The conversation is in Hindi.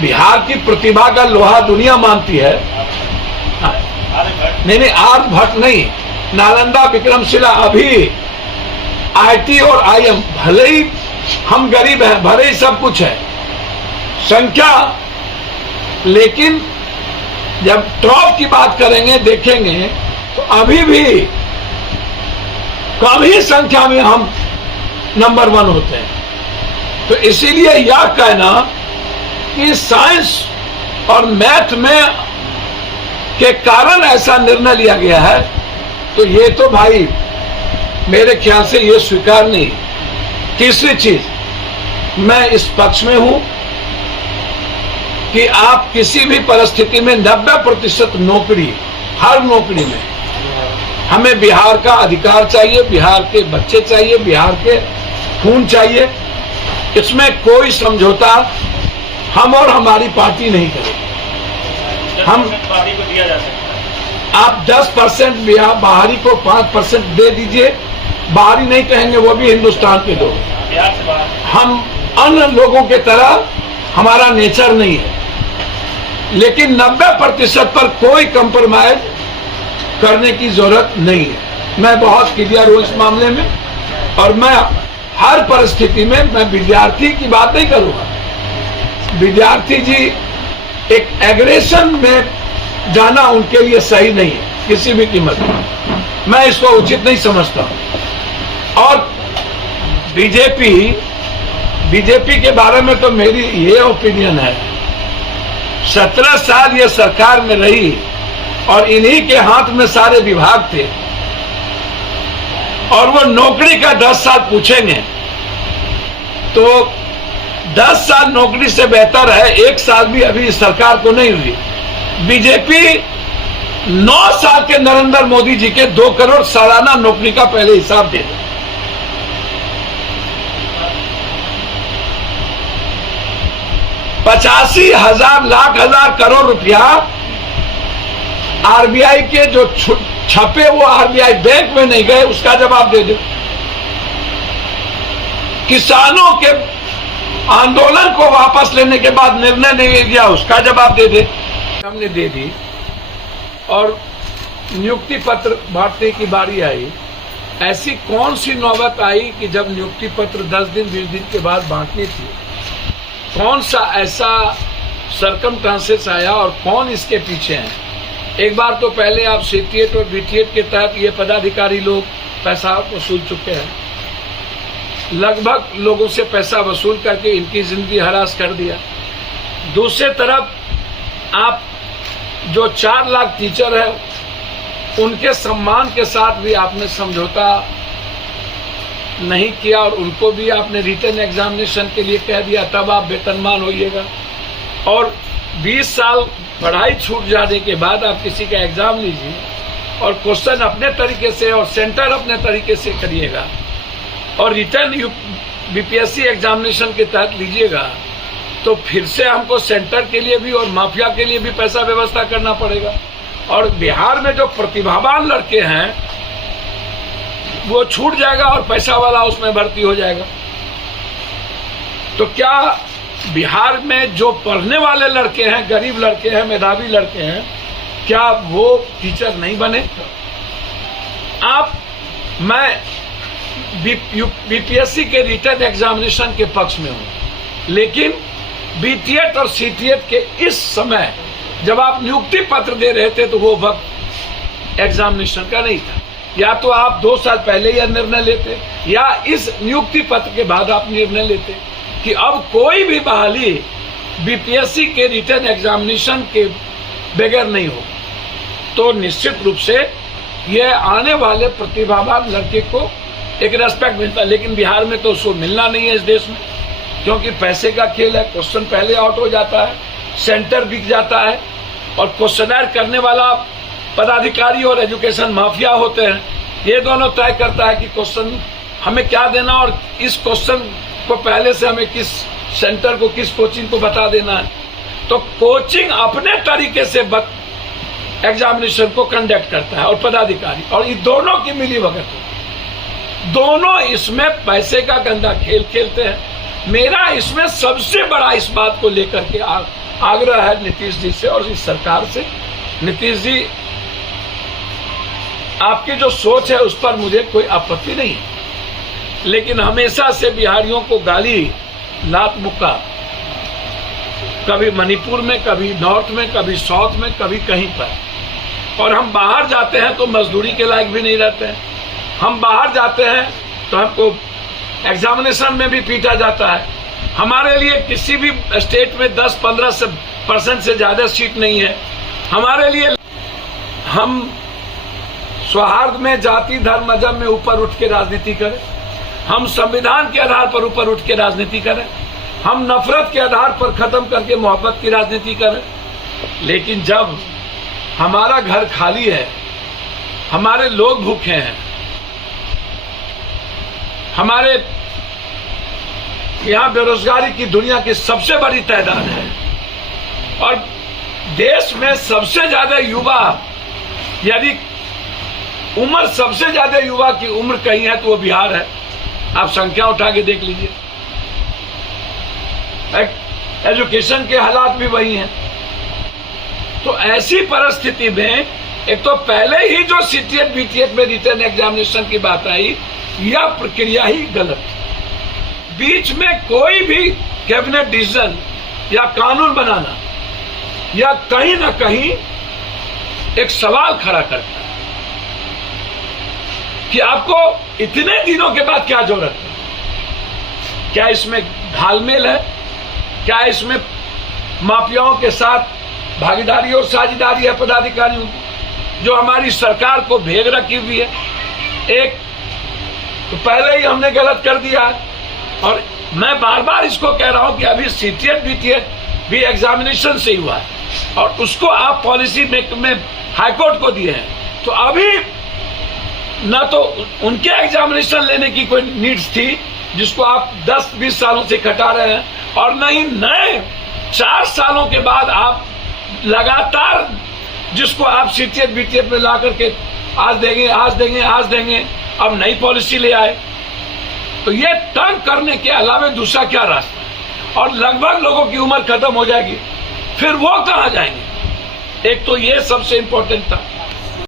बिहार की प्रतिभा का लोहा दुनिया मानती है। नहीं, आर्यभट्ट नहीं, नालंदा, विक्रमशिला, अभी आईटी और आईएम, भले ही हम गरीब हैं, भले ही सब कुछ है संख्या, लेकिन जब टॉप की बात करेंगे देखेंगे तो अभी भी कम ही संख्या में हम नंबर 1 होते हैं। तो इसीलिए यह कहना कि साइंस और मैथ में के कारण ऐसा निर्णय लिया गया है, तो ये तो भाई मेरे ख्याल से ये स्वीकार नहीं। तीसरी चीज, मैं इस पक्ष में हूं कि आप किसी भी परिस्थिति में 90% नौकरी, हर नौकरी में हमें बिहार का अधिकार चाहिए, बिहार के बच्चे चाहिए, बिहार के खून चाहिए। इसमें कोई समझौता हम और हमारी पार्टी नहीं करेगी। हम पार्टी को दिया जा सकता है। आप 10% बिहार बाहरी को 5% दे दीजिए, बाहरी नहीं कहेंगे, वो भी हिंदुस्तान के लोग, बिहार से बाहर। हम अन्य लोगों के तरह हमारा नेचर नहीं है, लेकिन 90% पर कोई कंप्रोमाइज करने की जरूरत नहीं है। मैं बहुत क्लियर हूं इस मामले में, और मैं हर परिस्थिति में मैं विद्यार्थी की बात नहीं करूंगा। विद्यार्थी जी एक एग्रेशन में जाना उनके लिए सही नहीं है किसी भी कीमत पर, मैं इसको उचित नहीं समझता। और बीजेपी के बारे में तो मेरी ये ओपिनियन है, 17 साल ये सरकार में रही और इन्हीं के हाथ में सारे विभाग थे, और वो नौकरी का 10 साल पूछेंगे तो 10 साल नौकरी से बेहतर है 1 साल भी अभी इस सरकार को नहीं हुई। बीजेपी 9 साल के नरेंद्र मोदी जी के 2 करोड़ सालाना नौकरी का पहले हिसाब दे दो। $85,000 करोड़ रुपया आरबीआई के जो छपे वो आरबीआई बैंक में नहीं गए, उसका जवाब दे दो। किसानों के आंदोलन को वापस लेने के बाद निर्णय नहीं लिया, उसका जवाब दे दे। हमने दे दी और नियुक्ति पत्र बांटने की बारी आई। ऐसी कौन सी नौबत आई कि जब नियुक्ति पत्र 10 दिन 20 दिन के बाद बांटनी थी? कौन सा ऐसा सरकमस्टांसेस आया और कौन इसके पीछे है? एक बार तो पहले आप सीटीएट और बीटीएट के तहत ये पदाधिकारी लोग पैसा वसूल चुके हैं, लगभग लोगों से पैसा वसूल करके इनकी जिंदगी हरास कर दिया। दूसरे तरफ आप जो 4 लाख टीचर है उनके सम्मान के साथ भी आपने समझौता नहीं किया और उनको भी आपने रिटन एग्जामिनेशन के लिए कह दिया, तब आप वेतनमान होइएगा। और 20 साल पढ़ाई छूट जाने के बाद आप किसी का एग्जाम लीजिए और क्वेश्चन अपने तरीके से और सेंटर अपने तरीके से करिएगा और रिटर्न बीपीएससी एग्जामिनेशन के तहत लीजिएगा, तो फिर से हमको सेंटर के लिए भी और माफिया के लिए भी पैसा व्यवस्था करना पड़ेगा। और बिहार में जो प्रतिभावान लड़के हैं वो छूट जाएगा और पैसा वाला उसमें भर्ती हो जाएगा। तो क्या बिहार में जो पढ़ने वाले लड़के हैं, गरीब लड़के हैं, मेधावी लड़के हैं, क्या वो टीचर नहीं बने? मैं बीपीएससी के रिटर्न एग्जामिनेशन के पक्ष में हूं, लेकिन बीटीएट और सीटीएट के इस समय जब आप नियुक्ति पत्र दे रहे थे तो वो वक्त एग्जामिनेशन का नहीं था। या तो आप 2 साल पहले यह निर्णय लेते या इस नियुक्ति पत्र के बाद आप निर्णय लेते कि अब कोई भी बहाली बीपीएससी के रिटर्न एग्जामिनेशन के बगैर नहीं हो, तो निश्चित रूप से यह आने वाले प्रतिभावान लड़के को एक रेस्पेक्ट मिलता है। लेकिन बिहार में तो उसको मिलना नहीं है इस देश में, क्योंकि पैसे का खेल है। क्वेश्चन पहले आउट हो जाता है, सेंटर बिक जाता है और क्वेश्चनर करने वाला पदाधिकारी और एजुकेशन माफिया होते हैं। ये दोनों तय करता है कि क्वेश्चन हमें क्या देना और इस क्वेश्चन को पहले से हमें किस सेंटर को, किस कोचिंग को बता देना है। तो कोचिंग अपने तरीके से एग्जामिनेशन को कंडक्ट करता है और पदाधिकारी, और ये दोनों की मिली भगत है। दोनों इसमें पैसे का गंदा खेल खेलते हैं मेरा इसमें सबसे बड़ा इस बात को लेकर के आग्रह है नीतीश जी से और इस सरकार से। नीतीश जी, आपकी जो सोच है उस पर मुझे कोई आपत्ति नहीं है, लेकिन हमेशा से बिहारियों को गाली, लात मुक्का, कभी मणिपुर में, कभी नॉर्थ में, कभी साउथ में, कभी कहीं पर, और हम बाहर जाते हैं तो मजदूरी के लायक भी नहीं रहते हैं। हम बाहर जाते हैं तो हमको एग्जामिनेशन में भी पीटा जाता है। हमारे लिए किसी भी स्टेट में 10-15% से ज्यादा सीट नहीं है। हमारे लिए हम सौहार्द में, जाति, धर्म, मजहब में ऊपर उठ के राजनीति करें, हम संविधान के आधार पर ऊपर उठ के राजनीति करें, हम नफरत के आधार पर खत्म करके मोहब्बत की राजनीति करें। लेकिन जब हमारा घर खाली है, हमारे लोग भूखे हैं, हमारे यहां बेरोजगारी की दुनिया की सबसे बड़ी तादाद है और देश में सबसे ज्यादा युवा, यदि उम्र सबसे ज्यादा युवा की उम्र कहीं है तो वो बिहार है। आप संख्या उठा के देख लीजिए। एजुकेशन के हालात भी वही हैं। तो ऐसी परिस्थिति में एक तो पहले ही जो सीटीएट बीटीएट में रिटर्न एग्जामिनेशन की बात आई, यह प्रक्रिया ही गलत। बीच में कोई भी कैबिनेट डिसीजन या कानून बनाना या कहीं ना कहीं एक सवाल खड़ा करता है कि आपको इतने दिनों के बाद क्या जरूरत है। क्या इसमें घालमेल है? क्या इसमें माफियाओं के साथ भागीदारी और साझेदारी है पदाधिकारियों की, जो हमारी सरकार को भेज रखी हुई है? एक तो पहले ही हमने गलत कर दिया है और मैं बार बार इसको कह रहा हूं कि अभी सीटीएट बीटीएट भी एग्जामिनेशन से हुआ है और उसको आप पॉलिसी में हाईकोर्ट को दिए हैं। तो अभी न तो उनके एग्जामिनेशन लेने की कोई नीड्स थी जिसको आप 10-20 सालों से कटा रहे हैं, और न ही नए 4 सालों के बाद आप लगातार जिसको आप सीटीएट बीटीएट में ला करके आज देंगे, आज देंगे, आज देंगे, अब नई पॉलिसी ले आए। तो ये तंग करने के अलावा दूसरा क्या रास्ता है? और लगभग लोगों की उम्र खत्म हो जाएगी, फिर वो कहां जाएंगे? एक तो ये सबसे इंपॉर्टेंट था।